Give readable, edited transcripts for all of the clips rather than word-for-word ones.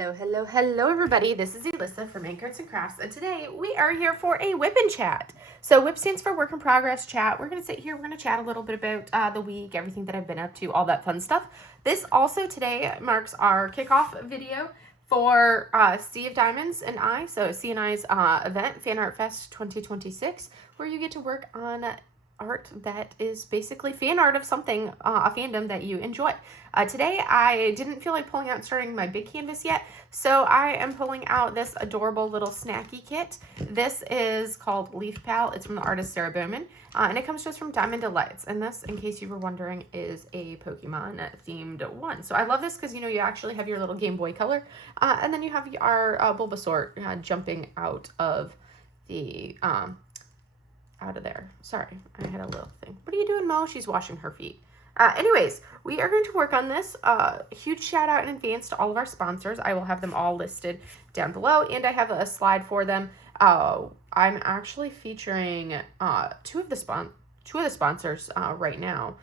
Hello everybody. This is Alyssa from Ink Arts and Crafts, and today we are here for a WIP and chat. So WIP stands for Work in Progress Chat. We're going to sit here, we're going to chat a little bit about the week, everything that I've been up to, all that fun stuff. This also today marks our kickoff video for Sea of Diamonds and I, so C&I's event, Fan Art Fest 2026, where you get to work on art that is basically fan art of something, a fandom that you enjoy. Today I didn't feel like pulling out and starting my big canvas yet, so I am pulling out this adorable little snacky kit. This is called Leaf Pal. It's from the artist Sarah Bowman, and it comes just from Diamond Delights, and this, in case you were wondering, is a Pokemon themed one. So I love this because, you know, you actually have your little Game Boy Color, and then you have our Bulbasaur jumping out of the out of there. Sorry, I had a little thing. What are you doing, Mo? She's washing her feet. Anyways, we are going to work on this. Huge shout out in advance to all of our sponsors. I will have them all listed down below, and I have a slide for them. I'm actually featuring two of the sponsors right now.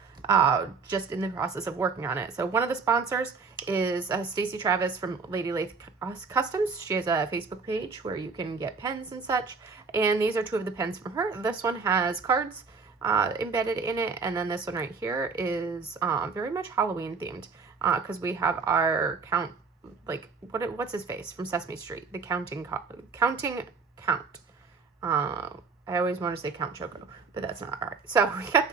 Just in the process of working on it. So one of the sponsors is Stacy Travis from Lady Lathe Customs. She has a Facebook page where you can get pens and such. And these are two of the pens from her. This one has cards embedded in it. And then this one right here is very much Halloween themed. Because we have our what's his face from Sesame Street? The counting count. I always want to say Count Choco, but that's not all right. So we got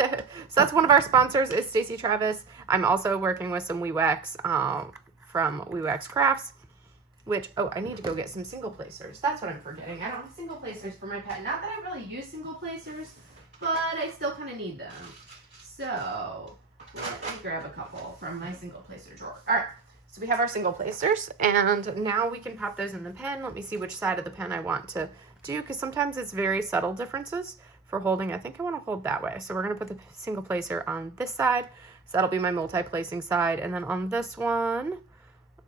so that's one of our sponsors is Stacy Travis. I'm also working with some WeWax from WeWax Crafts, which, I need to go get some single placers. That's what I'm forgetting. I don't have single placers for my pen. Not that I really use single placers, but I still kind of need them. So let me grab a couple from my single placer drawer. All right. So we have our single placers, and now we can pop those in the pen. Let me see which side of the pen I want to do, because sometimes it's very subtle differences for holding. I think I want to hold that way. So we're going to put the single placer on this side. So that'll be my multi-placing side. And then on this one,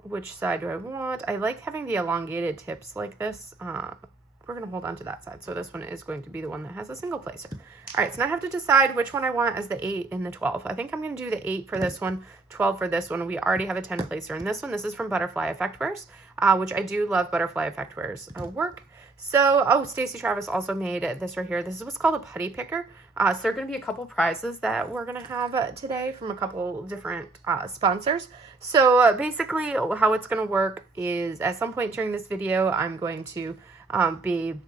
which side do I want? I like having the elongated tips like this. We're going to hold on to that side. So this one is going to be the one that has a single placer. All right, so now I have to decide which one I want as the 8 and the 12. I think I'm going to do the 8 for this one, 12 for this one. We already have a 10 placer in this one. This is from Butterfly Effectwares, which I do love Butterfly Effectwares work. So, Stacy Travis also made this right here. This is what's called a putty picker. So there are going to be a couple prizes that we're going to have today from a couple different sponsors. So basically how it's going to work is at some point during this video, I'm going to be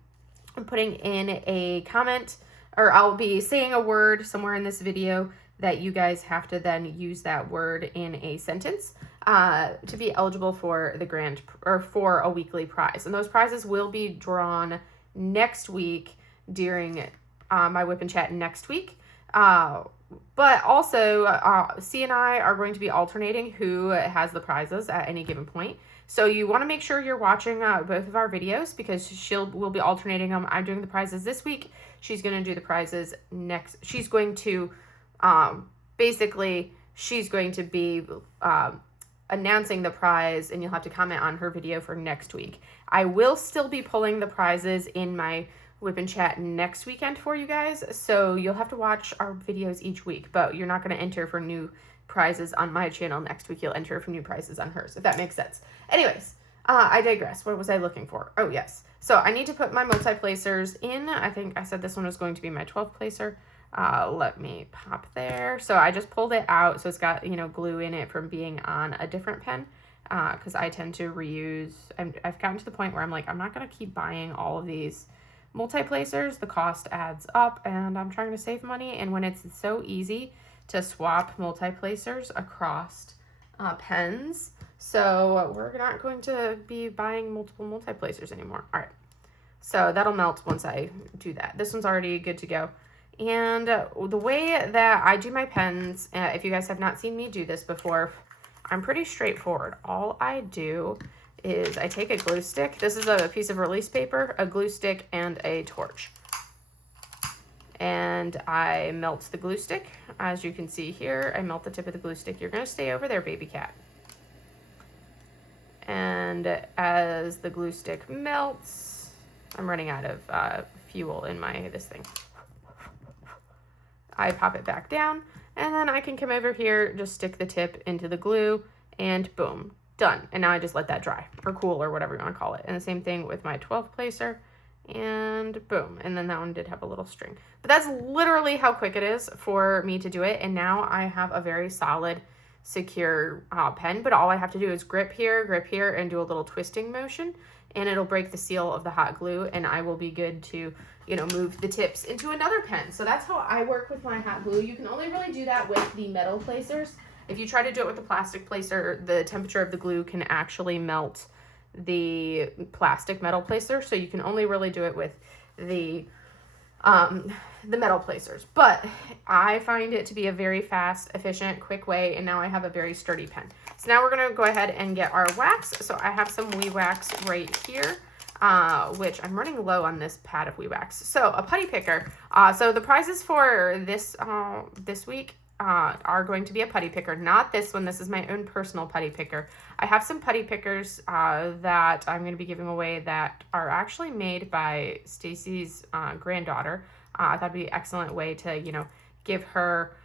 putting in a comment, or I'll be saying a word somewhere in this video that you guys have to then use that word in a sentence to be eligible for the for a weekly prize. And those prizes will be drawn next week during my WIP and Chat next week. But also, C and I are going to be alternating who has the prizes at any given point. So you want to make sure you're watching both of our videos, because we'll be alternating them. I'm doing the prizes this week. She's going to do the prizes next. She's going to, she's going to be announcing the prize, and you'll have to comment on her video for next week. I will still be pulling the prizes in my WIP and Chat next weekend for you guys, so you'll have to watch our videos each week, but you're not going to enter for new prizes on my channel next week. You'll enter for new prizes on hers, if that makes sense. Anyways, I digress. What was I looking for? Oh, yes. So I need to put my multi-placers in. I think I said this one was going to be my 12th placer. Let me pop there. So I just pulled it out. So it's got, glue in it from being on a different pen. Because I tend to reuse. I've gotten to the point where I'm like, I'm not going to keep buying all of these multi-placers. The cost adds up, and I'm trying to save money. And when it's so easy to swap multi-placers across pens, so we're not going to be buying multiple multi-placers anymore. All right, so that'll melt once I do that. This one's already good to go. And the way that I do my pens, if you guys have not seen me do this before, I'm pretty straightforward. All I do is I take a glue stick. This is a piece of release paper, a glue stick, and a torch. And I melt the glue stick. As you can see here, I melt the tip of the glue stick. You're going to stay over there, baby cat. And as the glue stick melts, I'm running out of fuel in this thing. I pop it back down, and then I can come over here, just stick the tip into the glue, and boom, Done. And now I just let that dry or cool or whatever you want to call it. And the same thing with my 12th placer. And boom. And then that one did have a little string. But that's literally how quick it is for me to do it. And now I have a very solid, secure pen. But all I have to do is grip here, and do a little twisting motion. And it'll break the seal of the hot glue. And I will be good to, you know, move the tips into another pen. So that's how I work with my hot glue. You can only really do that with the metal placers. If you try to do it with the plastic placer, the temperature of the glue can actually melt the plastic metal placer. So you can only really do it with the metal placers. But I find it to be a very fast, efficient, quick way. And now I have a very sturdy pen. So now we're going to go ahead and get our wax. So I have some WIP wax right here. Which I'm running low on this pad of WIP wax. So a putty picker. So the prizes for this week are going to be a putty picker, not this one. This is my own personal putty picker. I have some putty pickers that I'm going to be giving away that are actually made by Stacy's granddaughter. I thought it'd be an excellent way to, you know, give her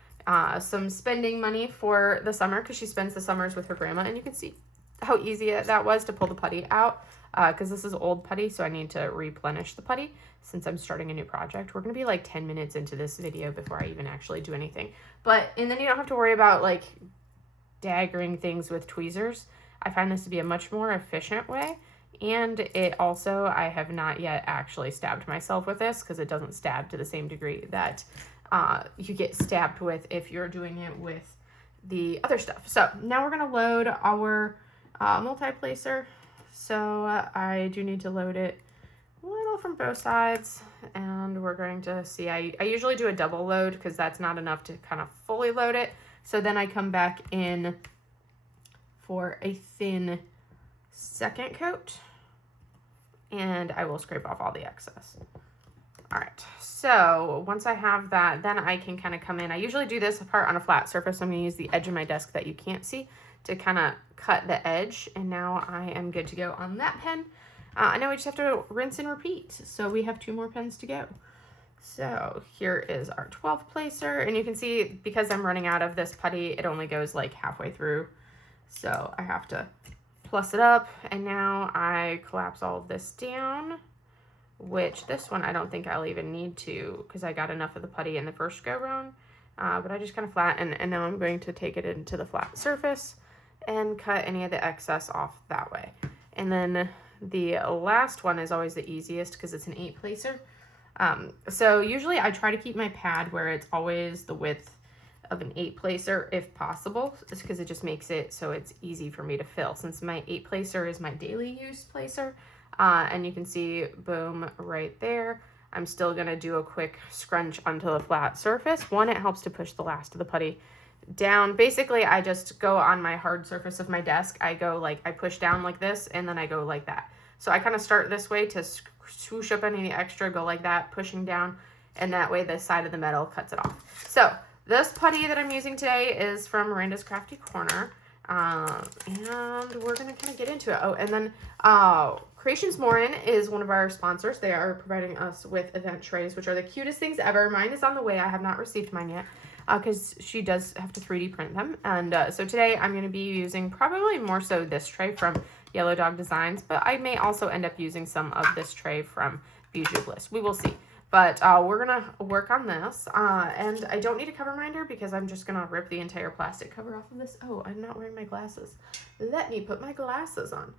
some spending money for the summer, because she spends the summers with her grandma. And you can see how easy that was to pull the putty out, because this is old putty, so I need to replenish the putty since I'm starting a new project. We're going to be like 10 minutes into this video before I even actually do anything. And then you don't have to worry about like daggering things with tweezers. I find this to be a much more efficient way. And it also, I have not yet actually stabbed myself with this, because it doesn't stab to the same degree that you get stabbed with if you're doing it with the other stuff. So now we're going to load our multi-placer. So I do need to load it a little from both sides, and we're going to see, I usually do a double load because that's not enough to kind of fully load it. So then I come back in for a thin second coat, and I will scrape off all the excess. All right, so once I have that, then I can kind of come in. I usually do this part on a flat surface. I'm going to use the edge of my desk that you can't see to kind of cut the edge. And now I am good to go on that pen. And now we just have to rinse and repeat. So we have 2 more pens to go. So here is our 12th placer. And you can see, because I'm running out of this putty, it only goes like halfway through. So I have to plus it up. And now I collapse all of this down, which this one I don't think I'll even need to, because I got enough of the putty in the first go round. But I just kind of flatten, and now I'm going to take it into the flat surface and cut any of the excess off that way. And then the last one is always the easiest because it's an 8 placer. So usually I try to keep my pad where it's always the width of an 8 placer if possible, just because it just makes it so it's easy for me to fill, since my 8 placer is my daily use placer. And you can see, boom, right there. I'm still going to do a quick scrunch onto the flat surface. One, it helps to push the last of the putty down. Basically, I just go on my hard surface of my desk. I go like, I push down like this, and then I go like that. So I kind of start this way to swoosh up any extra, go like that, pushing down, and that way the side of the metal cuts it off. So this putty that I'm using today is from Miranda's Crafty Corner. And we're going to kind of get into it. Oh, and then Creations Morin is one of our sponsors. They are providing us with event trays, which are the cutest things ever. Mine is on the way. I have not received mine yet, because she does have to 3D print them. And so today I'm going to be using probably more so this tray from Yellow Dog Designs, but I may also end up using some of this tray from Bijou Bliss. We will see. But we're going to work on this. And I don't need a cover reminder because I'm just going to rip the entire plastic cover off of this. Oh, I'm not wearing my glasses. Let me put my glasses on.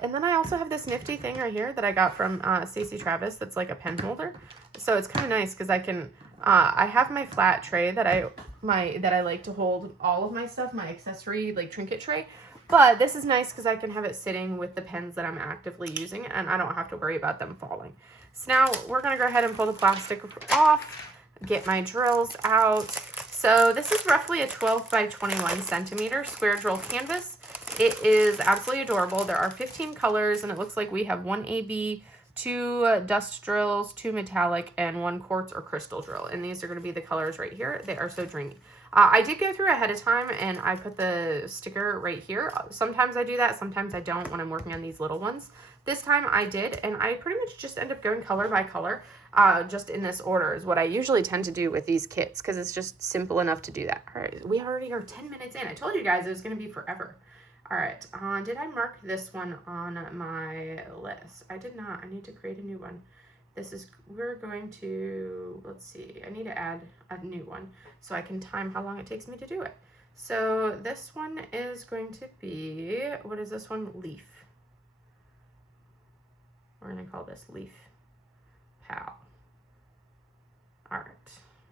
And then I also have this nifty thing right here that I got from Stacey Travis that's like a pen holder. So it's kind of nice because I can, I have my flat tray that I like to hold all of my stuff, my accessory like trinket tray. But this is nice because I can have it sitting with the pens that I'm actively using, and I don't have to worry about them falling. So now we're going to go ahead and pull the plastic off, get my drills out. So this is roughly a 12 by 21 centimeter square drill canvas. It is absolutely adorable. There are 15 colors, and it looks like we have 1 AB, 2 dust drills, 2 metallic, and 1 quartz or crystal drill. And these are going to be the colors right here. They are so dreamy. I did go through ahead of time, and I put the sticker right here. Sometimes I do that. Sometimes I don't when I'm working on these little ones. This time I did, and I pretty much just end up going color by color, just in this order is what I usually tend to do with these kits, because it's just simple enough to do that. All right, we already are 10 minutes in. I told you guys it was going to be forever. All right, did I mark this one on my list? I did not. I need to create a new one. We're going to, let's see, I need to add a new one so I can time how long it takes me to do it. So this one is going to be, what is this one? Leaf. We're going to call this Leaf Pal. All right,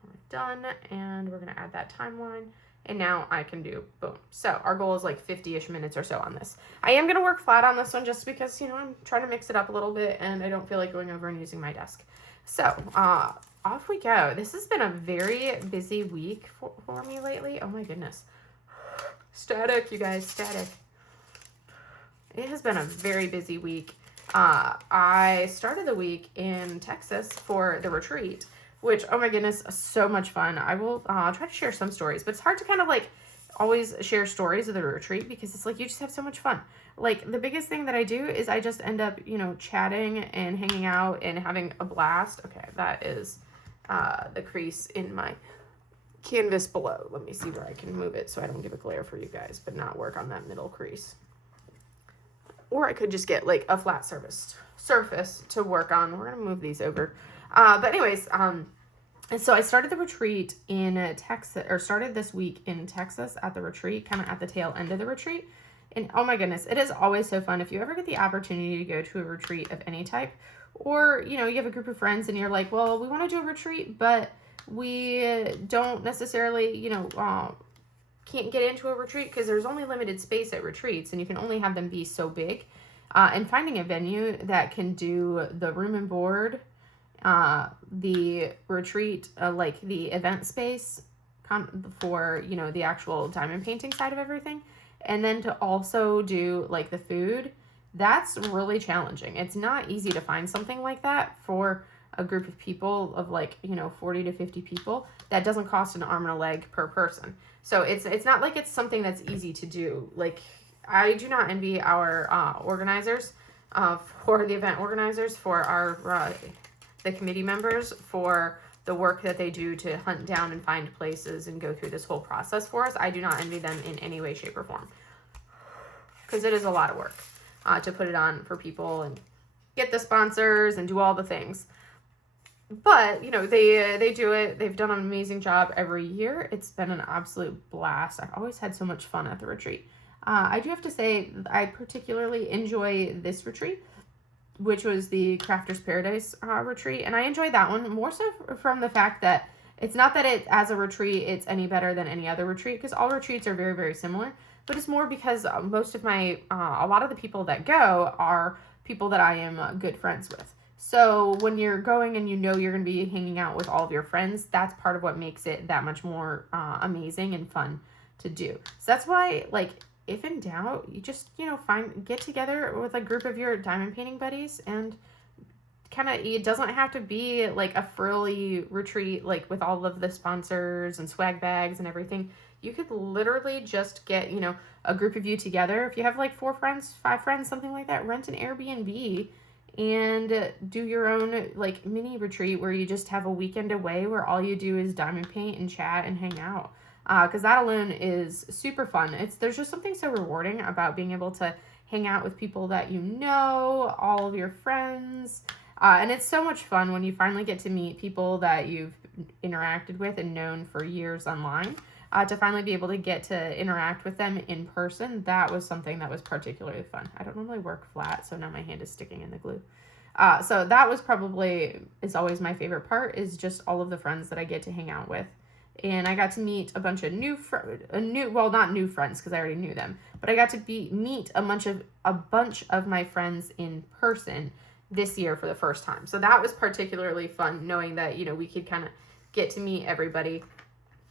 we're done, and we're going to add that timeline. And now I can do, boom. So our goal is like 50-ish minutes or so on this. I am going to work flat on this one just because, you know, I'm trying to mix it up a little bit and I don't feel like going over and using my desk. So off we go. This has been a very busy week for me lately. Oh my goodness. Static, you guys, static. It has been a very busy week. I started the week in Texas for the retreat, which, oh my goodness, so much fun. I will try to share some stories, but it's hard to kind of like always share stories of the retreat because it's like you just have so much fun. Like the biggest thing that I do is I just end up, you know, chatting and hanging out and having a blast. Okay, that is the crease in my canvas below. Let me see where I can move it so I don't give a glare for you guys, but not work on that middle crease. Or I could just get like a flat surface to work on. We're gonna move these over. But anyways, and so I started the retreat in Texas, or started this week in Texas at the retreat, kind of at the tail end of the retreat. And oh my goodness, it is always so fun. If you ever get the opportunity to go to a retreat of any type, or, you know, you have a group of friends and you're like, well, we want to do a retreat, but we don't necessarily, you know, can't get into a retreat because there's only limited space at retreats and you can only have them be so big. And finding a venue that can do the room and board, the retreat, like the event space for, you know, the actual diamond painting side of everything. And then to also do like the food, that's really challenging. It's not easy to find something like that for a group of people of like, you know, 40 to 50 people that doesn't cost an arm and a leg per person. So it's not like it's something that's easy to do. Like, I do not envy our organizers, for the event organizers, for our the committee members, for the work that they do to hunt down and find places and go through this whole process for us. I do not envy them in any way, shape, or form, because it is a lot of work to put it on for people and get the sponsors and do all the things. But, you know, they do it. They've done an amazing job every year. It's been an absolute blast. I've always had so much fun at the retreat. I do have to say, I particularly enjoy this retreat, which was the Crafter's Paradise retreat. And I enjoyed that one more so from the fact that it's not that it, as a retreat, it's any better than any other retreat, because all retreats are very, very similar. But it's more because most of my, a lot of the people that go are people that I am good friends with. So when you're going and you know you're going to be hanging out with all of your friends, that's part of what makes it that much more amazing and fun to do. So that's why, like, if in doubt, you just, you know, get together with a group of your diamond painting buddies and kind of, it doesn't have to be like a frilly retreat, like with all of the sponsors and swag bags and everything. You could literally just get, you know, a group of you together. If you have like 4 friends, 5 friends, something like that, rent an Airbnb and do your own like mini retreat where you just have a weekend away where all you do is diamond paint and chat and hang out. Because that alone is super fun. There's just something so rewarding about being able to hang out with people that you know, all of your friends. And it's so much fun when you finally get to meet people that you've interacted with and known for years online. To finally be able to get to interact with them in person, that was something that was particularly fun. I don't normally work flat, so now my hand is sticking in the glue. So that was is always my favorite part, is just all of the friends that I get to hang out with. And I got to meet a bunch of well, not new friends because I already knew them, but I got to meet a bunch of my friends in person this year for the first time. So that was particularly fun, knowing that, you know, we could kind of get to meet everybody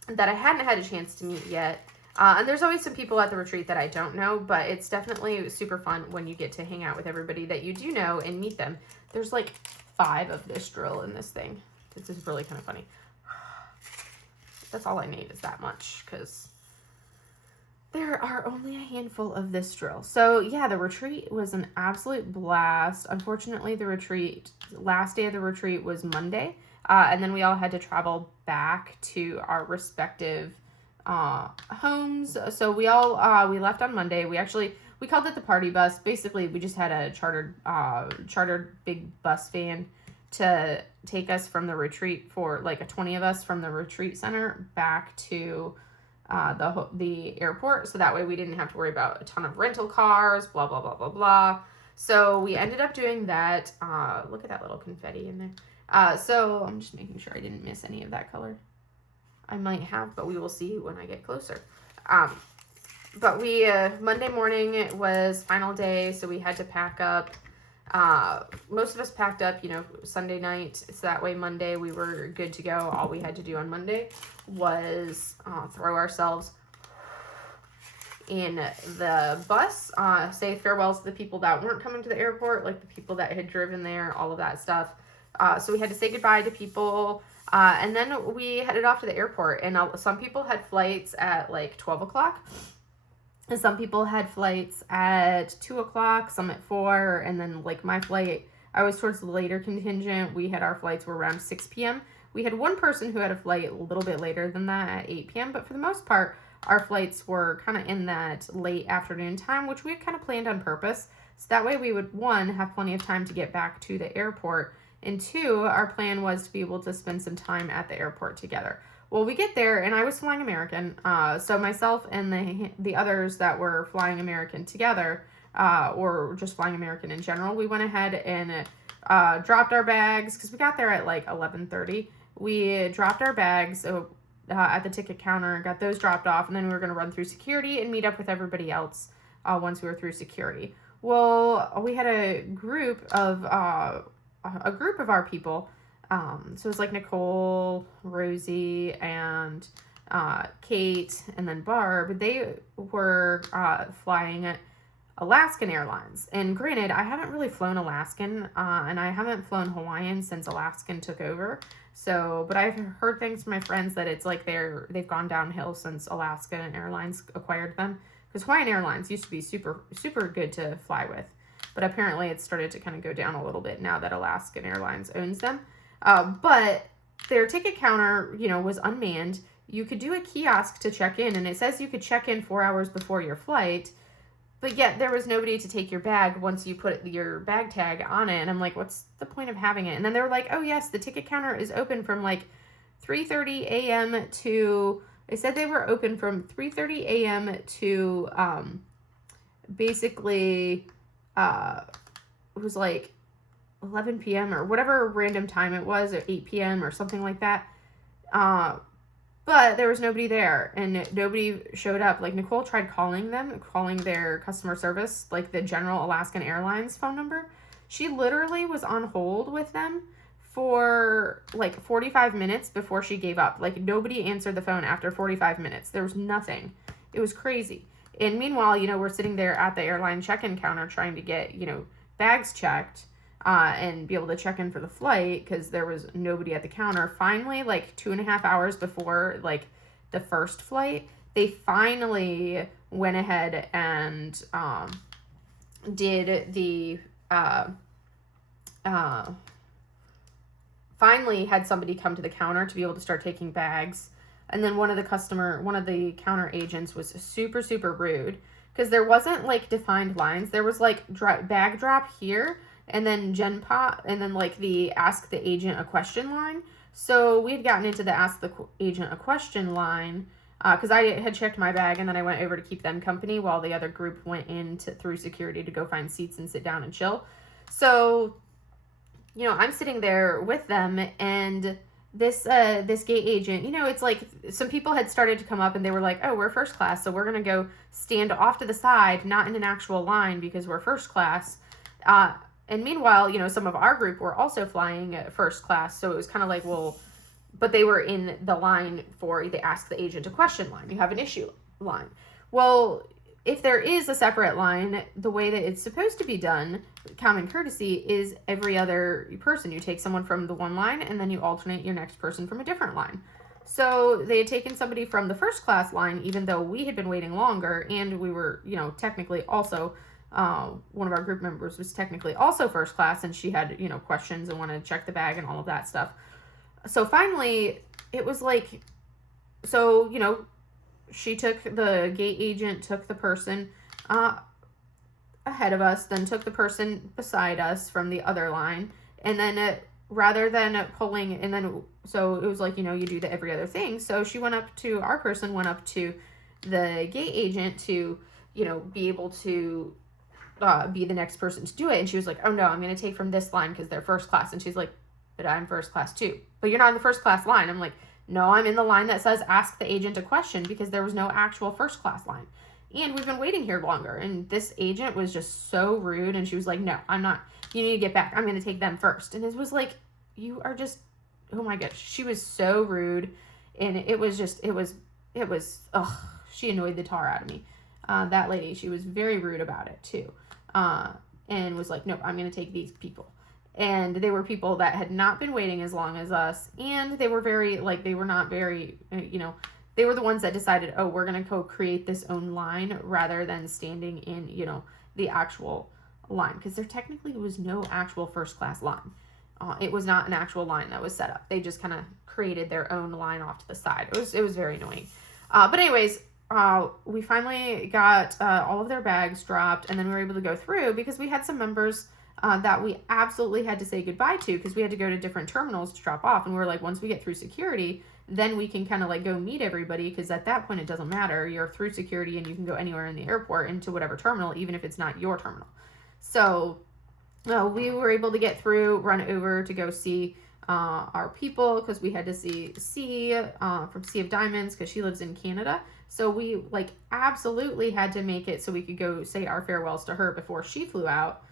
that I hadn't had a chance to meet yet. And there's always some people at the retreat that I don't know, but it's definitely super fun when you get to hang out with everybody that you do know and meet them. There's like 5 of this drill in this thing. This is really kind of funny. That's all I need is that much, because there are only a handful of this drill. So yeah, the retreat was an absolute blast. Unfortunately, last day of the retreat was Monday. And then we all had to travel back to our respective homes. So we all we left on Monday. We called it the party bus. Basically, we just had a chartered big bus van to take us from the retreat, for like 20 of us from the retreat center back to the airport. So that way we didn't have to worry about a ton of rental cars, blah, blah, blah, blah, blah. So we ended up doing that. Look at that little confetti in there. So I'm just making sure I didn't miss any of that color. I might have, but we will see when I get closer. But we, Monday morning was final day, so we had to pack up. Most of us packed up, Sunday night, so that way Monday we were good to go. All we had to do on Monday was throw ourselves in the bus, say farewells to the people that weren't coming to the airport, like the people that had driven there, all of that stuff. So we had to say goodbye to people, and then we headed off to the airport, and some people had flights at like 12 o'clock. And some people had flights at 2 o'clock, some at 4, and then like my flight, I was towards the later contingent. Our flights were around 6 p.m. We had one person who had a flight a little bit later than that at 8 p.m., but for the most part, our flights were kind of in that late afternoon time, which we had kind of planned on purpose. So that way we would, one, have plenty of time to get back to the airport, and two, our plan was to be able to spend some time at the airport together. Well, we get there, and I was flying American, so myself and the others that were flying American together, or just flying American in general, we went ahead and dropped our bags, because we got there at like 11:30. We dropped our bags at the ticket counter, got those dropped off, and then we were going to run through security and meet up with everybody else once we were through security. Well, we had a group of our people. So it was like Nicole, Rosie, and Kate, and then Barb. They were flying Alaskan Airlines. And granted, I haven't really flown Alaskan, and I haven't flown Hawaiian since Alaskan took over. But I've heard things from my friends that it's like they've gone downhill since Alaskan Airlines acquired them. Because Hawaiian Airlines used to be super, super good to fly with. But apparently it's started to kind of go down a little bit now that Alaskan Airlines owns them. But their ticket counter, was unmanned. You could do a kiosk to check in, and it says you could check in 4 hours before your flight, but yet there was nobody to take your bag once you put your bag tag on it. And I'm like, what's the point of having it? And then they were like, oh yes, the ticket counter is open from like 3:30 a.m. to, they said they were open from 3:30 a.m. to, basically, it was like 11 p.m. or whatever random time it was, or 8 p.m. or something like that. But there was nobody there, and nobody showed up. Like, Nicole tried calling their customer service, like the general Alaskan Airlines phone number. She literally was on hold with them for like 45 minutes before she gave up. Like, nobody answered the phone after 45 minutes. There was nothing. It was crazy. And meanwhile, we're sitting there at the airline check-in counter trying to get, bags checked. And be able to check in for the flight, because there was nobody at the counter. Finally, like 2.5 hours before like the first flight, they finally went ahead and finally had somebody come to the counter to be able to start taking bags. And then one of the counter agents was super, super rude, because there wasn't like defined lines. There was like bag drop here, and then Gen Pop, and then like the ask the agent a question line. So we had gotten into the ask the agent a question line, because I had checked my bag, and then I went over to keep them company while the other group went in through security to go find seats and sit down and chill. So, I'm sitting there with them, and this gate agent, it's like some people had started to come up, and they were like, oh, we're first class, so we're going to go stand off to the side, not in an actual line because we're first class. And meanwhile, some of our group were also flying first class. So it was kind of like, well, but they were in the line for the ask the agent a question line. You have an issue line. Well, if there is a separate line, the way that it's supposed to be done, common courtesy, is every other person. You take someone from the one line, and then you alternate your next person from a different line. So they had taken somebody from the first class line, even though we had been waiting longer, and we were, technically also, one of our group members was technically also first class, and she had, questions and wanted to check the bag and all of that stuff. So finally, it was like, so, the gate agent took the person ahead of us, then took the person beside us from the other line, and then rather than pulling, and then so it was like, you do the every other thing. So our person went up to the gate agent to be able to be the next person to do it, and she was like, oh no, I'm going to take from this line because they're first class. And she's like, but I'm first class too. But you're not in the first class line. I'm like, no, I'm in the line that says ask the agent a question, because there was no actual first class line. And we've been waiting here longer. And this agent was just so rude. And she was like, no, I'm not. You need to get back. I'm going to take them first. And it was like, you are just, oh my gosh. She was so rude. And it was, she annoyed the tar out of me. That lady, she was very rude about it too. And was like, no, I'm going to take these people. And they were people that had not been waiting as long as us. And they were very, they were not very, they were the ones that decided, oh, we're going to go create this own line rather than standing in, the actual line. Because there technically was no actual first class line. It was not an actual line that was set up. They just kind of created their own line off to the side. It was very annoying. But anyways, we finally got all of their bags dropped, and then we were able to go through because we had some members that we absolutely had to say goodbye to because we had to go to different terminals to drop off. And we were like, once we get through security, then we can kind of go meet everybody, because at that point it doesn't matter. You're through security and you can go anywhere in the airport into whatever terminal, even if it's not your terminal. So we were able to get through, run over to go see our people, because we had to see from Sea of Diamonds, because she lives in Canada. So we absolutely had to make it so we could go say our farewells to her before she flew out,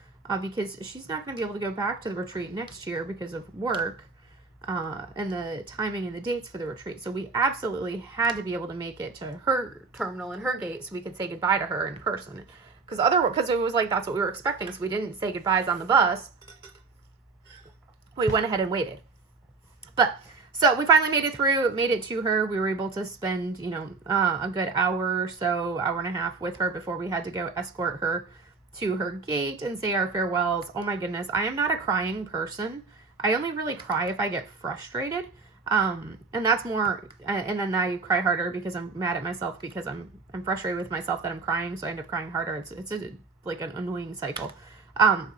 because she's not going to be able to go back to the retreat next year because of work and the timing and the dates for the retreat. So we absolutely had to be able to make it to her terminal and her gate so we could say goodbye to her in person. Because it was that's what we were expecting. So we didn't say goodbyes on the bus. We went ahead and waited. So we finally made it to her. We were able to spend, a good hour or so, hour and a half with her before we had to go escort her to her gate and say our farewells. Oh my goodness. I am not a crying person. I only really cry if I get frustrated. And that's more, and then I cry harder because I'm mad at myself because I'm frustrated with myself that I'm crying. So I end up crying harder. It's an annoying cycle.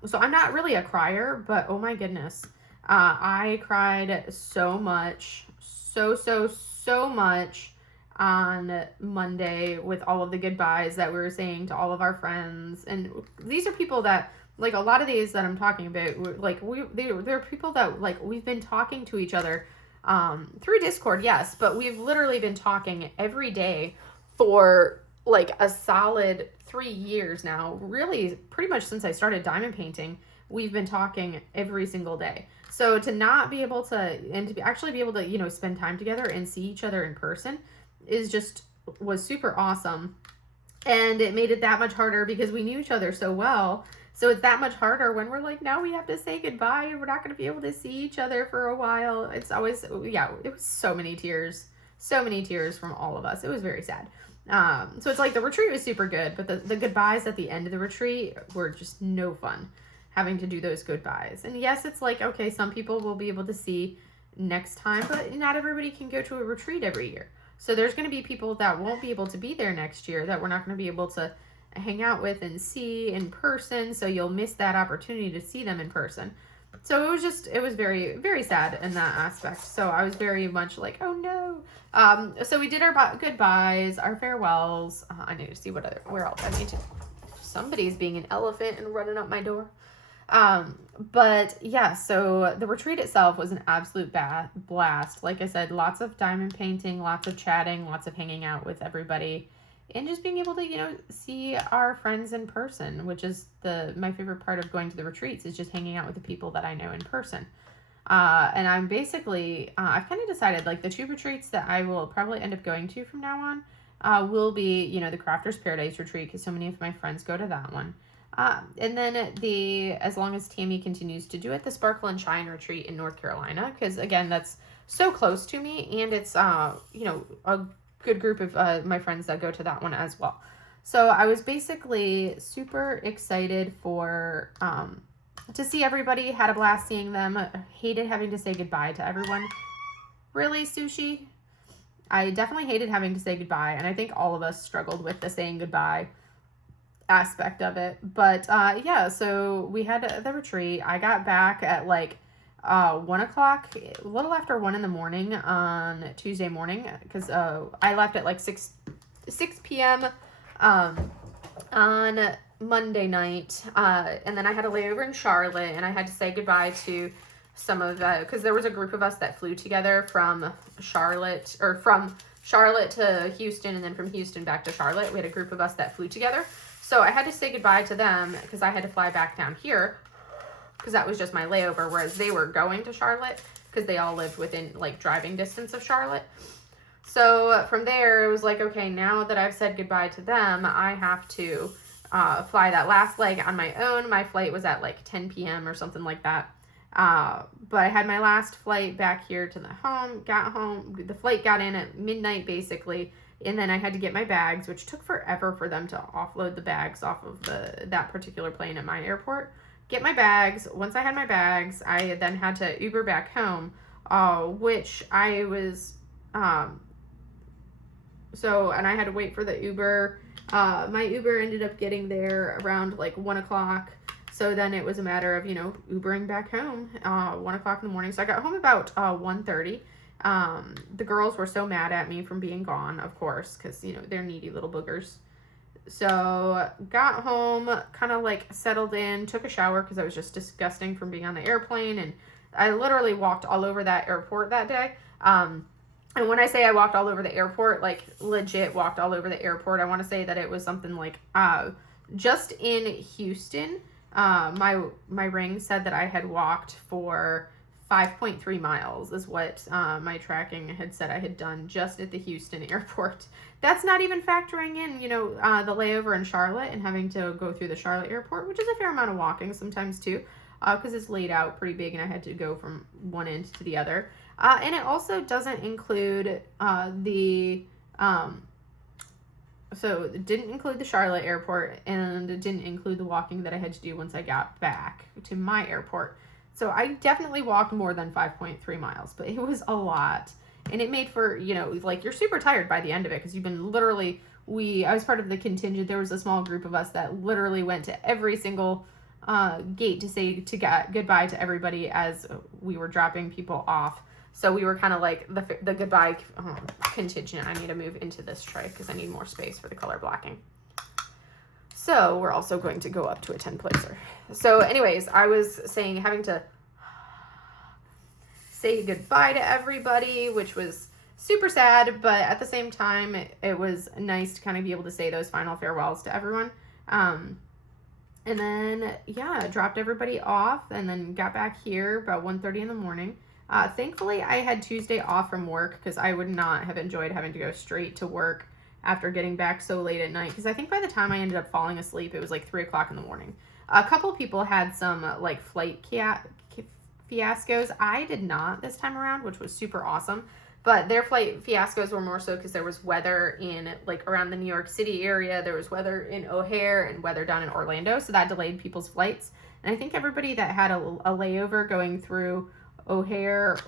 So I'm not really a crier, but oh my goodness. I cried so much, so much on Monday with all of the goodbyes that we were saying to all of our friends. And these are people that, a lot of these that I'm talking about, they're people that, we've been talking to each other through Discord, yes, but we've literally been talking every day for, a solid 3 years now. Really, pretty much since I started diamond painting, we've been talking every single day. So to not be able to, and to actually be able to, spend time together and see each other in person was super awesome. And it made it that much harder because we knew each other so well. So it's that much harder when we're now we have to say goodbye and we're not going to be able to see each other for a while. It's always, it was so many tears from all of us. It was very sad. So it's the retreat was super good, but the goodbyes at the end of the retreat were just no fun. Having to do those goodbyes. And yes, it's okay, some people will be able to see next time, but not everybody can go to a retreat every year. So there's going to be people that won't be able to be there next year that we're not going to be able to hang out with and see in person. So you'll miss that opportunity to see them in person. So it was very, very sad in that aspect. So I was very much oh no. So we did our goodbyes, our farewells. I need to see where else I need to. Somebody's being an elephant and running up my door. But yeah, so the retreat itself was an absolute blast. Like I said, lots of diamond painting, lots of chatting, lots of hanging out with everybody, and just being able to, see our friends in person, which is my favorite part of going to the retreats, is just hanging out with the people that I know in person. And I'm basically, I've kind of decided the 2 retreats that I will probably end up going to from now on, will be, the Crafter's Paradise retreat, because so many of my friends go to that one. And then as long as Tammy continues to do it, the Sparkle and Shine retreat in North Carolina, because again, that's so close to me, and it's, a good group of my friends that go to that one as well. So I was basically super excited for, to see everybody, had a blast seeing them, hated having to say goodbye to everyone. Really, Sushi? I definitely hated having to say goodbye, and I think all of us struggled with the saying goodbye aspect of it. But yeah, so we had the retreat. I got back at like 1 o'clock, a little after 1 in the morning on Tuesday morning, because I left at like 6 p.m. On Monday night, and then I had a layover in Charlotte, and I had to say goodbye to some of because there was a group of us that flew together from Charlotte to Houston, and then from Houston back to Charlotte. We had a group of us that flew together. So I had to say goodbye to them because I had to fly back down here because that was just my layover, whereas they were going to Charlotte because they all lived within like driving distance of Charlotte. So from there, it was like, okay, now that I've said goodbye to them, I have to fly that last leg on my own. My flight was at like 10 p.m. or something like that. But I had my last flight back here to the home, got home. The flight got in at midnight, basically. And then I had to get my bags, which took forever for them to offload the bags off of that particular plane at my airport. Get my bags. Once I had my bags, I then had to Uber back home, which I was, and I had to wait for the Uber. My Uber ended up getting there around like 1 o'clock. So then it was a matter of, Ubering back home, 1 o'clock in the morning. So I got home about 1:30. The girls were so mad at me from being gone, of course, because, they're needy little boogers. So got home, kind of like settled in, took a shower because I was just disgusting from being on the airplane. And I literally walked all over that airport that day. And when I say I walked all over the airport, like legit walked all over the airport, I want to say that it was something like just in Houston, my ring said that I had walked for 5.3 miles is what my tracking had said I had done just at the Houston airport. That's not even factoring in, the layover in Charlotte and having to go through the Charlotte airport, which is a fair amount of walking sometimes too, because it's laid out pretty big and I had to go from one end to the other. And it also doesn't include so it didn't include the Charlotte airport, and it didn't include the walking that I had to do once I got back to my airport. So I definitely walked more than 5.3 miles, but it was a lot. And it made for, like you're super tired by the end of it because you've been literally, I was part of the contingent. There was a small group of us that literally went to every single gate to say goodbye to everybody as we were dropping people off. So we were kind of like the goodbye contingent. I need to move into this tray because I need more space for the color blocking. So we're also going to go up to a 10 placer. So anyways, I was saying having to say goodbye to everybody, which was super sad, but at the same time, it was nice to kind of be able to say those final farewells to everyone. And then, yeah, dropped everybody off and then got back here about 1:30 in the morning. Thankfully, I had Tuesday off from work because I would not have enjoyed having to go straight to work after getting back so late at night. Because I think by the time I ended up falling asleep, it was like 3 o'clock in the morning. A couple people had some like flight fiascos. I did not this time around, which was super awesome. But their flight fiascos were more so because there was weather in like around the New York City area. There was weather in O'Hare and weather down in Orlando. So that delayed people's flights. And I think everybody that had a layover going through O'Hare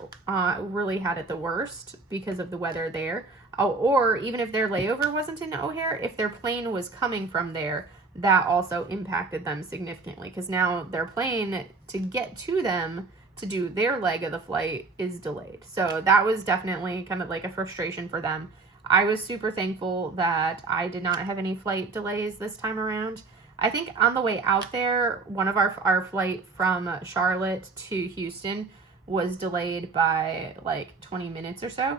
really had it the worst because of the weather there. Or even if their layover wasn't in O'Hare, if their plane was coming from there, that also impacted them significantly because now their plane to get to them to do their leg of the flight is delayed. So that was definitely kind of like a frustration for them. I was super thankful that I did not have any flight delays this time around. I think on the way out there, one of our flight from Charlotte to Houston was delayed by like 20 minutes or so.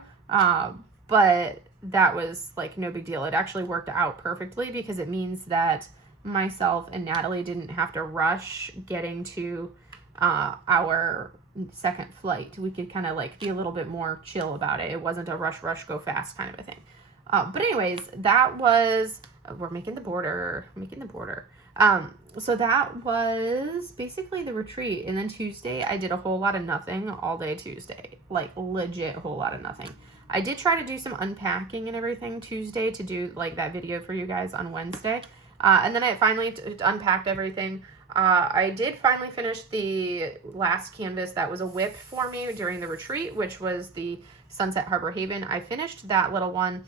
But that was like no big deal. It actually worked out perfectly because it means that myself and Natalie didn't have to rush getting to our second flight. We could kind of like be a little bit more chill about it. It wasn't a rush, go fast kind of a thing. But anyways, that was, we're making the border. So that was basically the retreat. And then Tuesday, I did a whole lot of nothing all day Tuesday. Like legit whole lot of nothing. I did try to do some unpacking and everything Tuesday to do like that video for you guys on Wednesday. And then I finally unpacked everything. I did finally finish the last canvas that was a WIP for me during the retreat, which was the Sunset Harbor Haven. I finished that little one.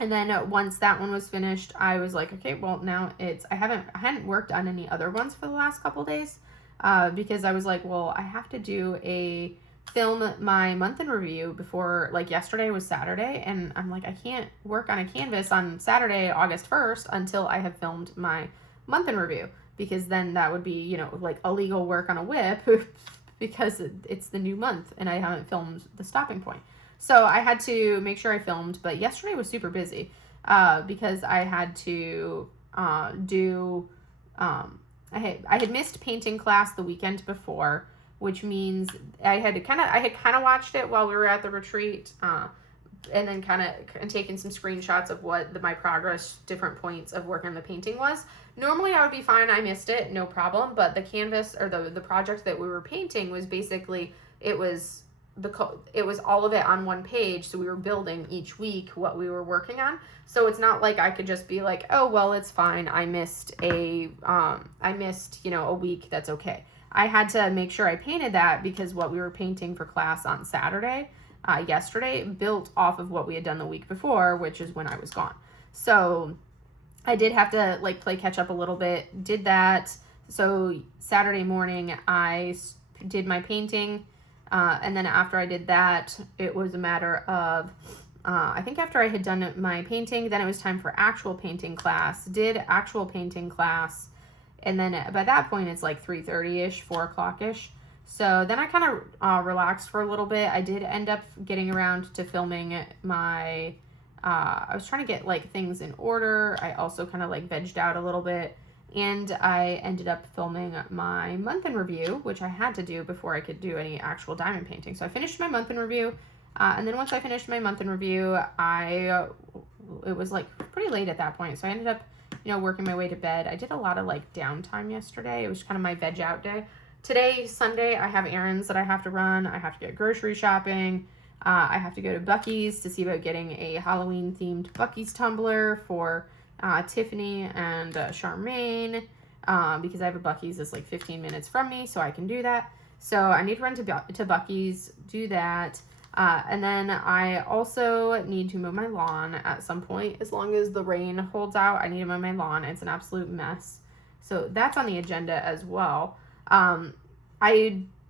And then once that one was finished, I was like, okay, well now I hadn't worked on any other ones for the last couple days, because I was like, well, I have to film my month in review before, like yesterday was Saturday, and I'm like, I can't work on a canvas on Saturday, August 1st until I have filmed my month in review, because then that would be, like illegal work on a WIP because it's the new month and I haven't filmed the stopping point. So I had to make sure I filmed, but yesterday was super busy because I had to I had missed painting class the weekend before, which means I had kind of watched it while we were at the retreat, and then kind of taken some screenshots of what my progress, different points of working on the painting was. Normally I would be fine. I missed it, no problem. But the canvas or the project that we were painting was basically, it was all of it on one page, so we were building each week what we were working on. So it's not like I could just be like, oh well, it's fine, I missed a week, that's okay. I had to make sure I painted that because what we were painting for class on Saturday, yesterday, built off of what we had done the week before, which is when I was gone. So I did have to play catch up a little bit, did that. So Saturday morning I did my painting. And then after I did that, it was a matter of, I think after I had done my painting, then it was time for actual painting class, did actual painting class. And then by that point, it's like 3:30-ish, 4 o'clock-ish. So then I kind of relaxed for a little bit. I did end up getting around to filming my, I was trying to get things in order. I also kind of vegged out a little bit. And I ended up filming my month in review, which I had to do before I could do any actual diamond painting. So I finished my month in review. And then once I finished my month in review, it was pretty late at that point. So I ended up, working my way to bed. I did a lot of downtime yesterday. It was kind of my veg out day. Today, Sunday, I have errands that I have to run. I have to get grocery shopping. I have to go to Buc-ee's to see about getting a Halloween themed Buc-ee's tumbler for Tiffany and Charmaine, because I have a Buc-ee's that's 15 minutes from me, so I can do that. So I need to run to Buc-ee's, do that, and then I also need to mow my lawn at some point. As long as the rain holds out, I need to mow my lawn. It's an absolute mess, so that's on the agenda as well.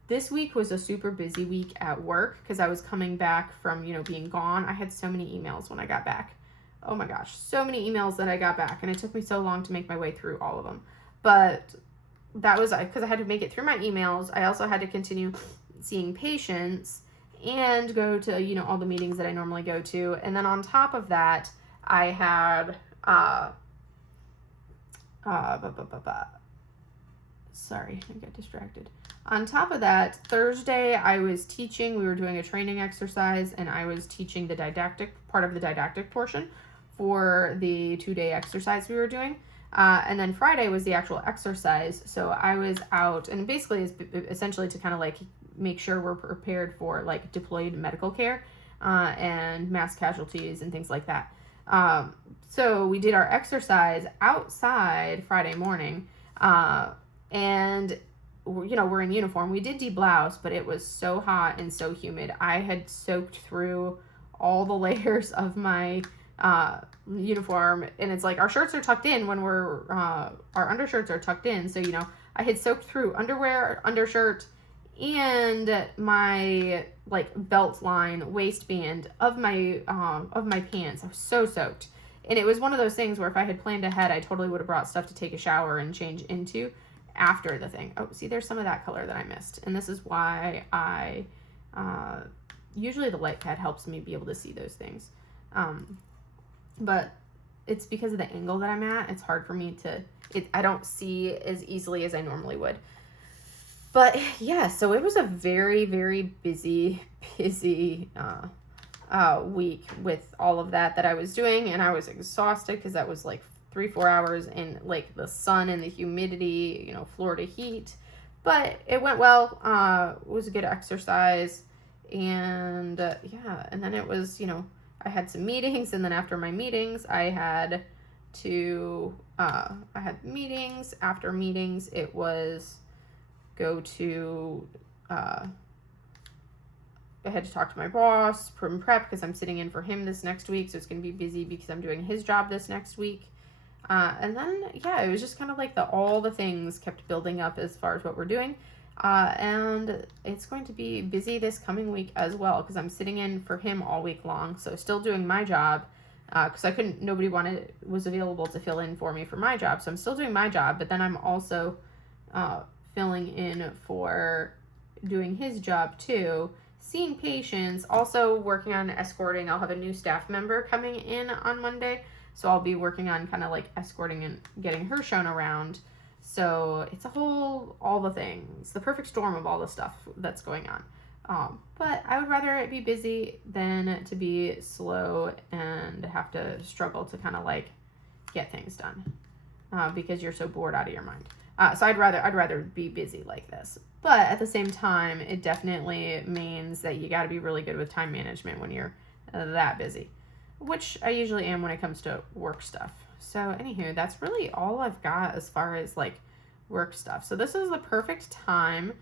This week was a super busy week at work because I was coming back from being gone. I had so many emails when I got back. Oh my gosh, so many emails that I got back, and it took me so long to make my way through all of them. But that was because I had to make it through my emails. I also had to continue seeing patients and go to, all the meetings that I normally go to. And then on top of that, I had, sorry, I got distracted. On top of that, Thursday, I was teaching. We were doing a training exercise, and I was teaching the part of the didactic portion for the 2-day exercise we were doing. And then Friday was the actual exercise. So I was out, and basically it's essentially to kind of make sure we're prepared for deployed medical care and mass casualties and things like that. So we did our exercise outside Friday morning, and we're in uniform. We did de-blouse, but it was so hot and so humid. I had soaked through all the layers of my uniform, and it's our shirts are tucked in when our undershirts are tucked in. So, I had soaked through underwear, undershirt, and my belt line, waistband of my pants. I was so soaked. And it was one of those things where if I had planned ahead, I totally would have brought stuff to take a shower and change into after the thing. Oh, see, there's some of that color that I missed. And this is why I, usually the light pad helps me be able to see those things. But it's because of the angle that I'm at. It's hard for me I don't see as easily as I normally would. But yeah, so it was a very, very busy week with all of that I was doing. And I was exhausted because that was 3-4 hours in the sun and the humidity, Florida heat. But it went well. It was a good exercise. And yeah, and then it was, I had some meetings, and then after my meetings, I had to, I had meetings. After meetings, it was go to, I had to talk to my boss from prep because I'm sitting in for him this next week. So it's going to be busy because I'm doing his job this next week. And then, yeah, it was just kind of like all the things kept building up as far as what we're doing. And it's going to be busy this coming week as well because I'm sitting in for him all week long. So still doing my job because nobody was available to fill in for me for my job. So I'm still doing my job, but then I'm also filling in for doing his job too, seeing patients, also working on escorting. I'll have a new staff member coming in on Monday. So I'll be working on kind of like escorting and getting her shown around. So it's all the things, the perfect storm of all the stuff that's going on. But I would rather it be busy than to be slow and have to struggle to kind of like get things done because you're so bored out of your mind. So I'd rather be busy like this. But at the same time, it definitely means that you got to be really good with time management when you're that busy, which I usually am when it comes to work stuff. So anywho, that's really all I've got as far as like work stuff. So this is the perfect time.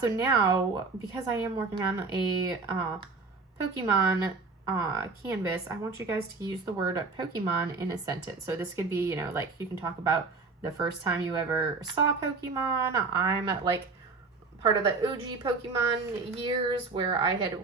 So now, because I am working on a Pokemon canvas, I want you guys to use the word Pokemon in a sentence. So this could be, like you can talk about the first time you ever saw Pokemon. I'm like part of the OG Pokemon years where I had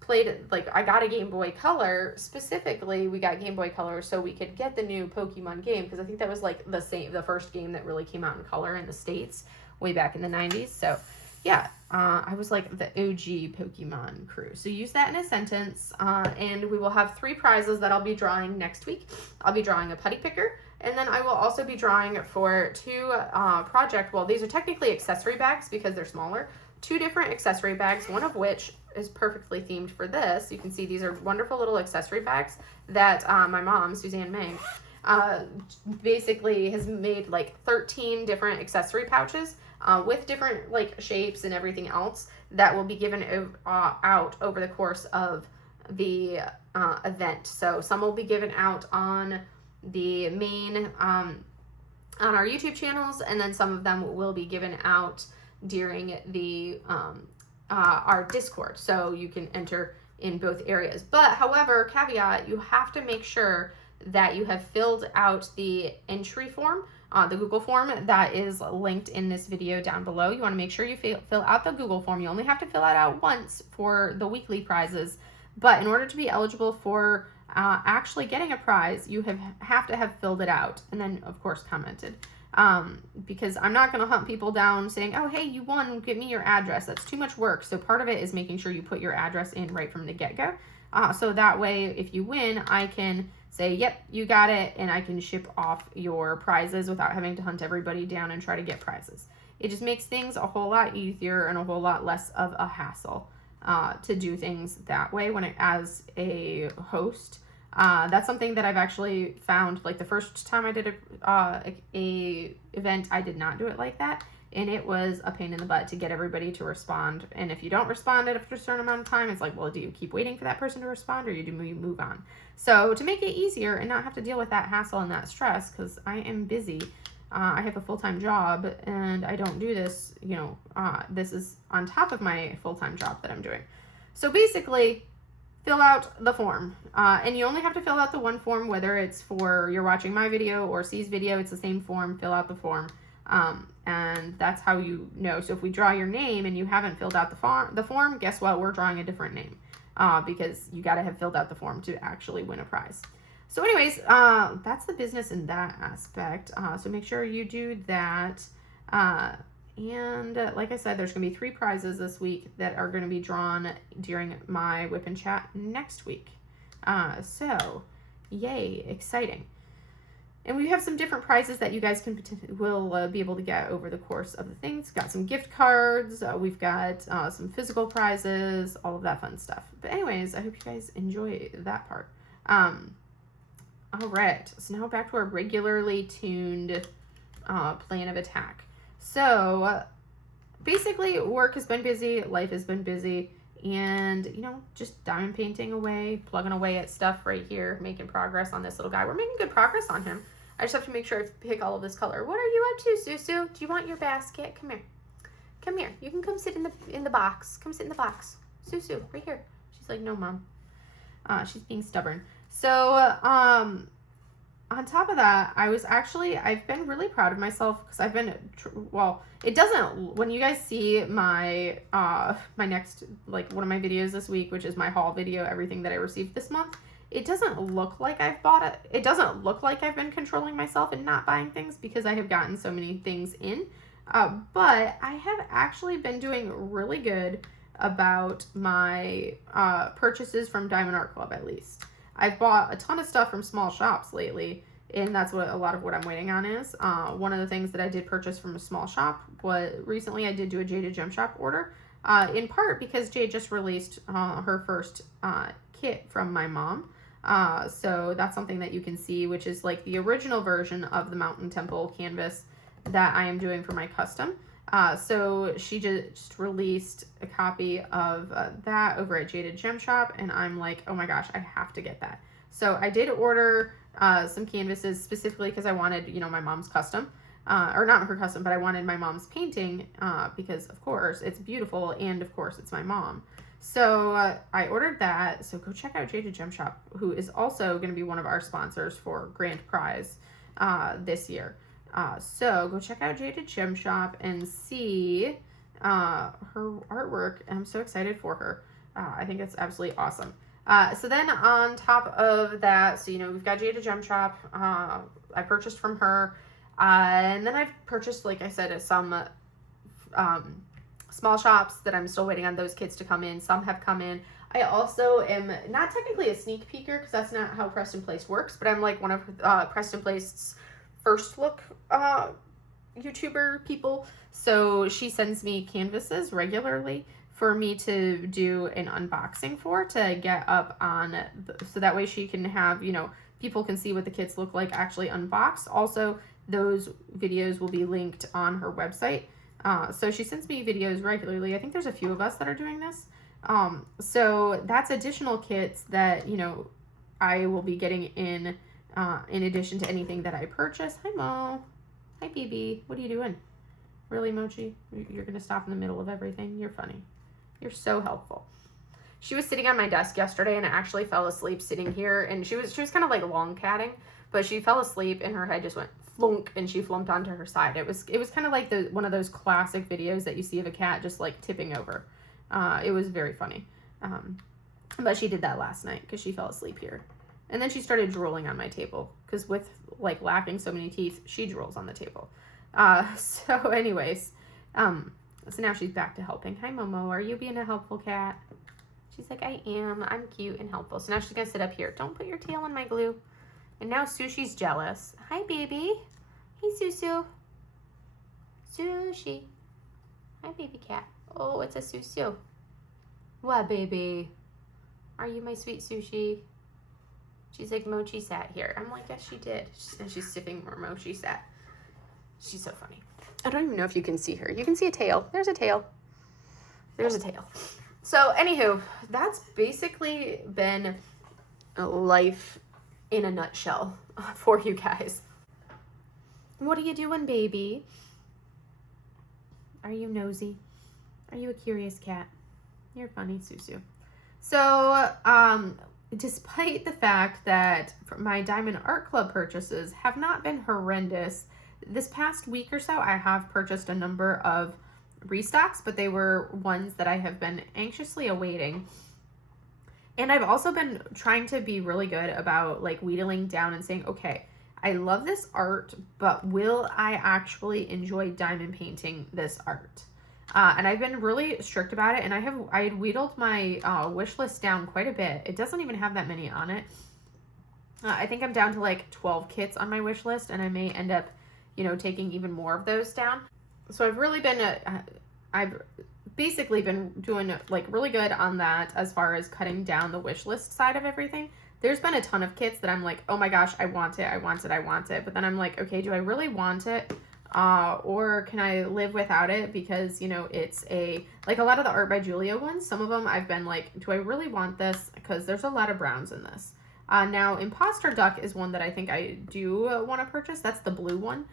played, like I got a Game Boy Color. Specifically, we got Game Boy Color so we could get the new Pokemon game, because I think that was like the first game that really came out in color in the States way back in the 90s. So yeah, I was like the OG Pokemon crew. So use that in a sentence, and we will have 3 prizes that I'll be drawing next week. I'll be drawing a putty picker, and then I will also be drawing for 2 these are technically accessory bags because they're smaller. 2 different accessory bags, one of which is perfectly themed for this. You can see these are wonderful little accessory bags that my mom, Suzanne May, basically has made like 13 different accessory pouches with different like shapes and everything else that will be given out over the course of the event. So some will be given out on the main on our YouTube channels, and then some of them will be given out during the our Discord, so you can enter in both areas. But however, caveat, you have to make sure that you have filled out the entry form, the Google form that is linked in this video down below. You want to make sure you fill out the Google form. You only have to fill it out once for the weekly prizes, but in order to be eligible for actually getting a prize, you have to have filled it out and then of course commented. Because I'm not going to hunt people down saying, oh, hey, you won, give me your address. That's too much work. So part of it is making sure you put your address in right from the get-go. So that way, if you win, I can say, yep, you got it, and I can ship off your prizes without having to hunt everybody down and try to get prizes. It just makes things a whole lot easier and a whole lot less of a hassle to do things that way as a host. That's something that I've actually found, like the first time I did a event, I did not do it like that, and it was a pain in the butt to get everybody to respond. And if you don't respond after a certain amount of time, it's like, well, do you keep waiting for that person to respond, or you move on? So to make it easier and not have to deal with that hassle and that stress, because I am busy, I have a full-time job, and I don't do this, this is on top of my full-time job that I'm doing. So basically, fill out the form, and you only have to fill out the one form, whether it's for you're watching my video or C's video. It's the same form. Fill out the form, and that's how you know. So if we draw your name and you haven't filled out the form, guess what? We're drawing a different name because you got to have filled out the form to actually win a prize. So anyways, that's the business in that aspect. So make sure you do that. And like I said, there's going to be 3 prizes this week that are going to be drawn during my Whip and Chat next week. So, yay, exciting. And we have some different prizes that you guys will be able to get over the course of the things. Got some gift cards. We've got some physical prizes, all of that fun stuff. But anyways, I hope you guys enjoy that part. All right, so now back to our regularly tuned plan of attack. So basically, work has been busy, life has been busy, and, you know, just diamond painting away, plugging away at stuff right here, making progress on this little guy. We're making good progress on him. I just have to make sure I pick all of this color. What are you up to, Susu? Do you want your basket? Come here. Come here. You can come sit in the box. Come sit in the box. Susu, right here. She's like, no, Mom. She's being stubborn. So, on top of that, I've been really proud of myself because I've been, it doesn't, when you guys see my, my next, like one of my videos this week, which is my haul video, everything that I received this month, it doesn't look like I've bought it. It doesn't look like I've been controlling myself and not buying things because I have gotten so many things in. But I have actually been doing really good about my, purchases from Diamond Art Club, at least. I've bought a ton of stuff from small shops lately, and that's what a lot of what I'm waiting on is. One of the things that I did purchase from a small shop was recently I did do a Jaded Gem Shop order, in part because Jade just released her first kit from my mom. So that's something that you can see, which is like the original version of the Mountain Temple canvas that I am doing for my custom. So she just released a copy of that over at Jaded Gem Shop, and I'm like, oh my gosh, I have to get that. So I did order some canvases specifically because I wanted, you know, my mom's custom, or not her custom, but I wanted my mom's painting because, of course, it's beautiful, and of course, it's my mom. So I ordered that. So go check out Jaded Gem Shop, who is also going to be one of our sponsors for Grand Prize this year. So go check out Jaded Gem Shop and see her artwork. I'm so excited for her. I think it's absolutely awesome. So then on top of that, so, you know, we've got Jaded Gem Shop. I purchased from her. And then I've purchased, like I said, some small shops that I'm still waiting on those kits to come in. Some have come in. I also am not technically a sneak peeker because that's not how Preston Place works, but I'm like one of Preston Place's first look YouTuber people. So she sends me canvases regularly for me to do an unboxing for, to get up on, so that way she can have, you know, people can see what the kits look like actually unboxed. Also, those videos will be linked on her website. So she sends me videos regularly. I think there's a few of us that are doing this. So that's additional kits that, you know, I will be getting in addition to anything that I purchase. Hi, Mo. Hi, BB. What are you doing? Really, Mochi? You're going to stop in the middle of everything? You're funny. You're so helpful. She was sitting on my desk yesterday, and I actually fell asleep sitting here, and she was kind of like long catting, but she fell asleep and her head just went flunk, and she flumped onto her side. It was kind of like one of those classic videos that you see of a cat just like tipping over. It was very funny. But she did that last night because she fell asleep here. And then she started drooling on my table because with like lacking so many teeth, she drools on the table. So anyways, so now she's back to helping. Hi, Momo. Are you being a helpful cat? She's like, I am. I'm cute and helpful. So now she's going to sit up here. Don't put your tail in my glue. And now Sushi's jealous. Hi, baby. Hey, Susu. Sushi. Hi, baby cat. Oh, it's a Susu. What, baby? Are you my sweet Sushi? She's like, Mochi sat here. I'm like, yes, she did. And she's sipping where Mochi sat. She's so funny. I don't even know if you can see her. You can see a tail. There's a tail. There's a tail. So, anywho, that's basically been life in a nutshell for you guys. What are you doing, baby? Are you nosy? Are you a curious cat? You're funny, Susu. So, despite the fact that my Diamond Art Club purchases have not been horrendous, this past week or so, I have purchased a number of restocks, but they were ones that I have been anxiously awaiting. And I've also been trying to be really good about like wheedling down and saying, okay, I love this art, but will I actually enjoy diamond painting this art? And I've been really strict about it, and I had wheedled my wish list down quite a bit. It doesn't even have that many on it. I think I'm down to like 12 kits on my wish list, and I may end up, you know, taking even more of those down. So I've really been, I've basically been doing like really good on that as far as cutting down the wish list side of everything. There's been a ton of kits that I'm like, oh my gosh, I want it. But then I'm like, okay, do I really want it? or can I live without it because, you know, it's like a lot of the Art by Julia ones, some of them I've been like, do I really want this? Because there's a lot of browns in this. Now, Imposter Duck is one that I think I do want to purchase. That's the blue one.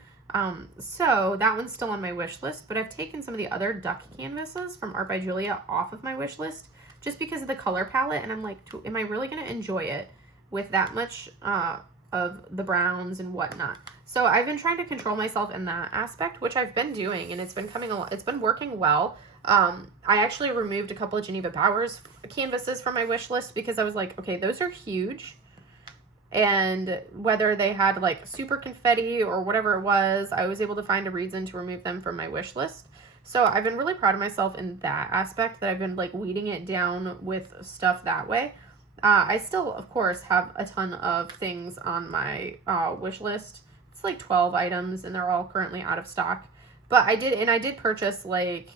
So that one's still on my wish list, but I've taken some of the other duck canvases from Art by Julia off of my wish list just because of the color palette, and I'm like, am I really going to enjoy it with that much of the browns and whatnot? So I've been trying to control myself in that aspect, which I've been doing, and it's been working well. I actually removed a couple of Geneva Bowers canvases from my wish list because I was like, okay, those are huge. And whether they had like super confetti or whatever it was, I was able to find a reason to remove them from my wish list. So I've been really proud of myself in that aspect, that I've been like weeding it down with stuff that way. I still, of course, have a ton of things on my wish list. It's like 12 items and they're all currently out of stock. But I did purchase like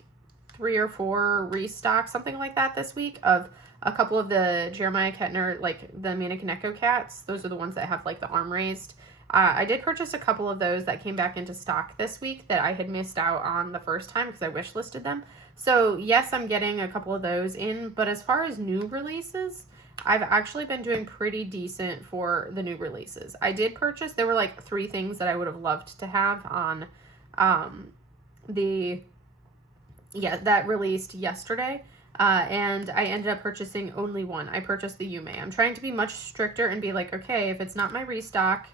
3 or 4 restocks, something like that this week, of a couple of the Jeremiah Kettner, like the Manakaneko cats. Those are the ones that have like the arm raised. I did purchase a couple of those that came back into stock this week that I had missed out on the first time because I wish listed them. So yes, I'm getting a couple of those in, but as far as new releases, I've actually been doing pretty decent for the new releases. I did purchase, there were like 3 things that I would have loved to have on that released yesterday. And I ended up purchasing only one. I purchased the Yume. I'm trying to be much stricter and be like, okay, if it's not my restock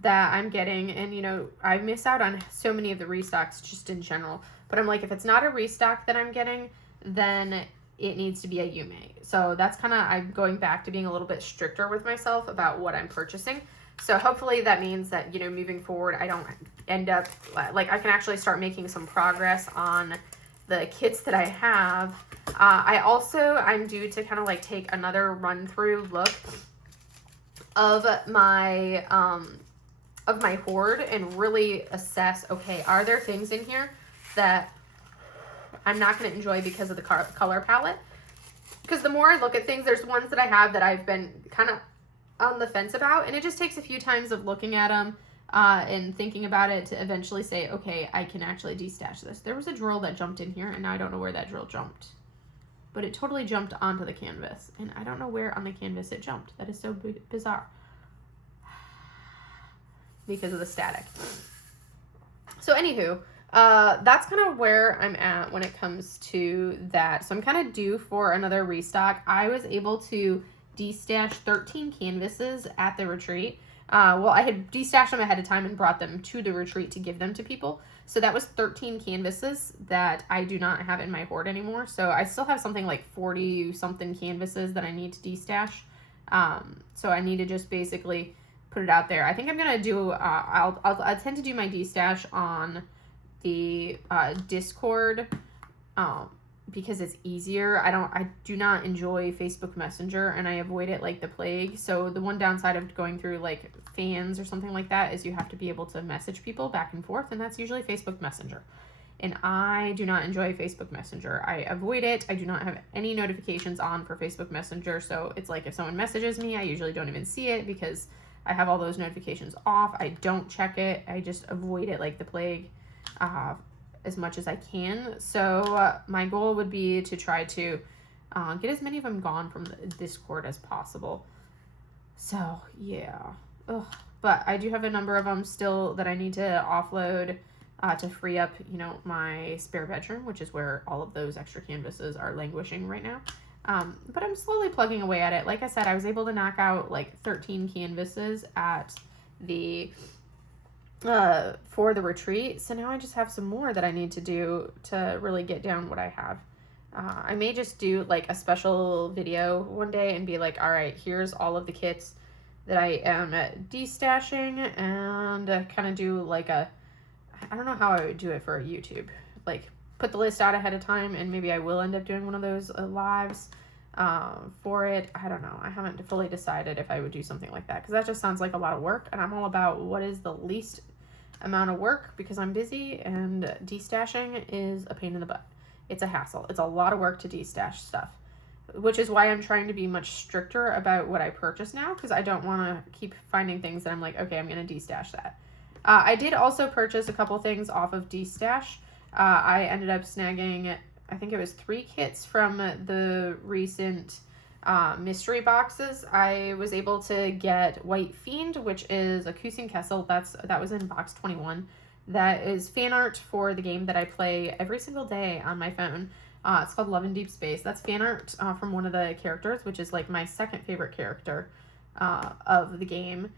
that I'm getting, and you know, I miss out on so many of the restocks just in general, but I'm like, if it's not a restock that I'm getting, then it needs to be a Yume. So that's kind of, I'm going back to being a little bit stricter with myself about what I'm purchasing. So hopefully that means that, you know, moving forward, I don't end up, like, I can actually start making some progress on the kits that I have. I'm due to kind of like take another run through look of my hoard and really assess, okay, are there things in here that I'm not going to enjoy because of the color palette? Because the more I look at things, there's ones that I have that I've been kind of on the fence about, and it just takes a few times of looking at them and thinking about it to eventually say, okay, I can actually destash this. There was a drill that jumped in here, and now I don't know where that drill jumped. But it totally jumped onto the canvas, and I don't know where on the canvas it jumped. That is so bizarre. Because of the static. So anywho, that's kind of where I'm at when it comes to that. So I'm kind of due for another restock. I was able to destash 13 canvases at the retreat. Well, I had destashed them ahead of time and brought them to the retreat to give them to people. So that was 13 canvases that I do not have in my hoard anymore. So I still have something like 40 something canvases that I need to destash. So I need to just basically put it out there. I think I'm going to do, I'll tend to do my destash on the Discord, because it's easier. I do not enjoy Facebook Messenger, and I avoid it like the plague. So the one downside of going through like fans or something like that is you have to be able to message people back and forth, and that's usually Facebook Messenger. And I do not enjoy Facebook Messenger. I avoid it. I do not have any notifications on for Facebook Messenger. So it's like if someone messages me, I usually don't even see it because I have all those notifications off. I don't check it. I just avoid it like the plague. As much as I can. So my goal would be to try to get as many of them gone from the Discord as possible. So yeah. Ugh. But I do have a number of them still that I need to offload to free up, you know, my spare bedroom, which is where all of those extra canvases are languishing right now. But I'm slowly plugging away at it. Like I said, I was able to knock out like 13 canvases at the for the retreat. So now I just have some more that I need to do to really get down what I have. I may just do like a special video one day and be like, all right, here's all of the kits that I am destashing, and kind of do like I don't know how I would do it for a YouTube, like put the list out ahead of time, and maybe I will end up doing one of those lives for it. I don't know. I haven't fully decided if I would do something like that, because that just sounds like a lot of work, and I'm all about what is the least amount of work because I'm busy, and destashing is a pain in the butt. It's a hassle. It's a lot of work to destash stuff, which is why I'm trying to be much stricter about what I purchase now, because I don't want to keep finding things that I'm like, okay, I'm going to destash that. I did also purchase a couple things off of destash. I ended up snagging, I think it was 3 kits from the recent mystery boxes. I was able to get White Fiend, which is a Kusin Kessel. That was in box 21. That is fan art for the game that I play every single day on my phone. It's called Love in Deep Space. That's fan art from one of the characters, which is like my second favorite character of the game.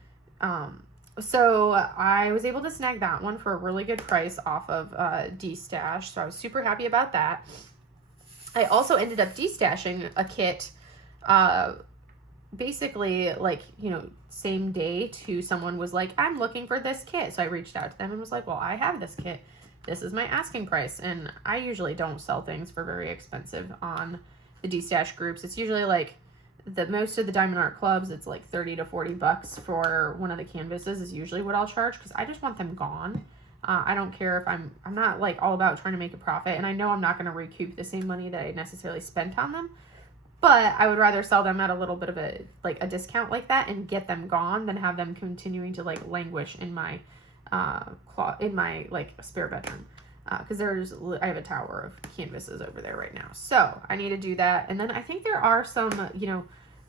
So I was able to snag that one for a really good price off of destash. So I was super happy about that. I also ended up destashing a kit basically like, you know, same day to someone was like, I'm looking for this kit. So I reached out to them and was like, well, I have this kit. This is my asking price. And I usually don't sell things for very expensive on the destash groups. It's usually like most of the Diamond Art clubs, it's like 30 to 40 bucks for one of the canvases is usually what I'll charge, because I just want them gone. I don't care if I'm not like all about trying to make a profit, and I know I'm not going to recoup the same money that I necessarily spent on them. But I would rather sell them at a little bit of a discount like that and get them gone than have them continuing to like languish in my like spare bedroom. Because I have a tower of canvases over there right now. So I need to do that. And then I think there are some,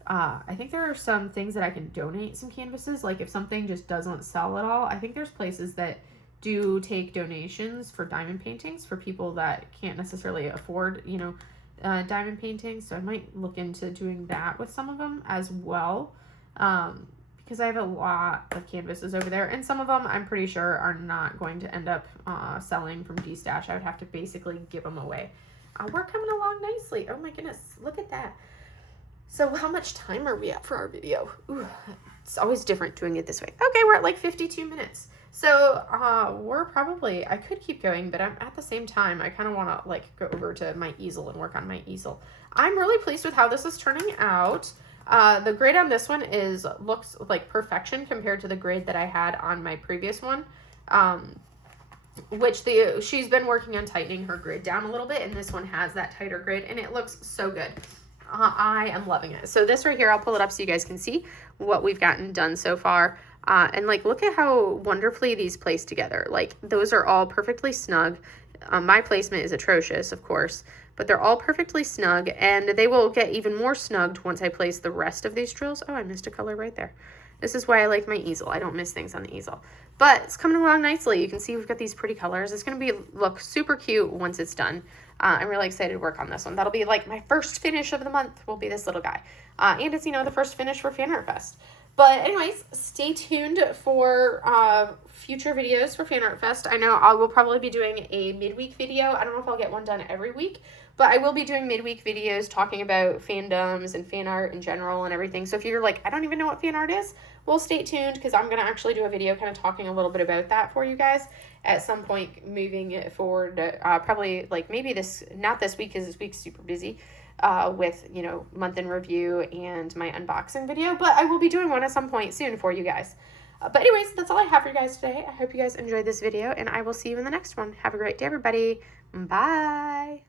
I think there are some things that I can donate some canvases. Like if something just doesn't sell at all, I think there's places that do take donations for diamond paintings for people that can't necessarily afford, diamond paintings. So I might look into doing that with some of them as well. Because I have a lot of canvases over there, and some of them I'm pretty sure are not going to end up selling from destash. I would have to basically give them away. We're coming along nicely. Oh my goodness, look at that. So how much time are we at for our video? Ooh, it's always different doing it this way. Okay, we're at like 52 minutes. So I could keep going, but at the same time, I kind of want to like go over to my easel and work on my easel. I'm really pleased with how this is turning out. The grade on this one looks like perfection compared to the grade that I had on my previous one, which she's been working on tightening her grid down a little bit, and this one has that tighter grid, and it looks so good. I am loving it. So this right here, I'll pull it up so you guys can see what we've gotten done so far. And like, look at how wonderfully these place together. Like, those are all perfectly snug. My placement is atrocious, of course, but they're all perfectly snug, and they will get even more snugged once I place the rest of these drills. Oh, I missed a color right there. This is why I like my easel. I don't miss things on the easel. But it's coming along nicely. You can see we've got these pretty colors. It's going to look super cute once it's done. I'm really excited to work on this one. That'll be like my first finish of the month will be this little guy. And it's, the first finish for Fan Art Fest. But anyways, stay tuned for future videos for Fan Art Fest. I know I will probably be doing a midweek video. I don't know if I'll get one done every week, but I will be doing midweek videos talking about fandoms and fan art in general and everything. So if you're like, I don't even know what fan art is, well, stay tuned, because I'm going to actually do a video kind of talking a little bit about that for you guys at some point moving it forward. Probably like maybe not this week, because this week's super busy with, month in review and my unboxing video, but I will be doing one at some point soon for you guys. But anyways, that's all I have for you guys today. I hope you guys enjoyed this video, and I will see you in the next one. Have a great day, everybody. Bye.